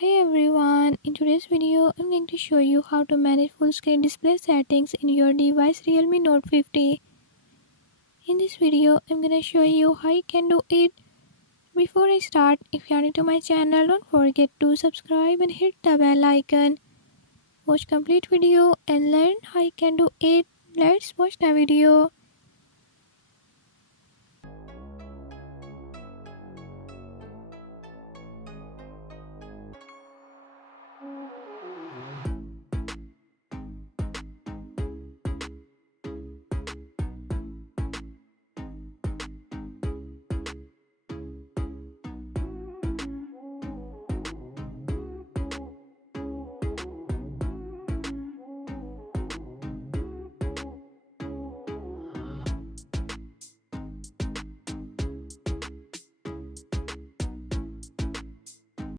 Hey everyone, in today's video I'm going to show you how to manage full screen display settings in your device Realme Note 50. In this video I'm going to show you how you can do it. Before I start, if you are new to my channel, don't forget to subscribe and hit the bell icon. Watch complete video and learn how you can do it. Let's watch the video.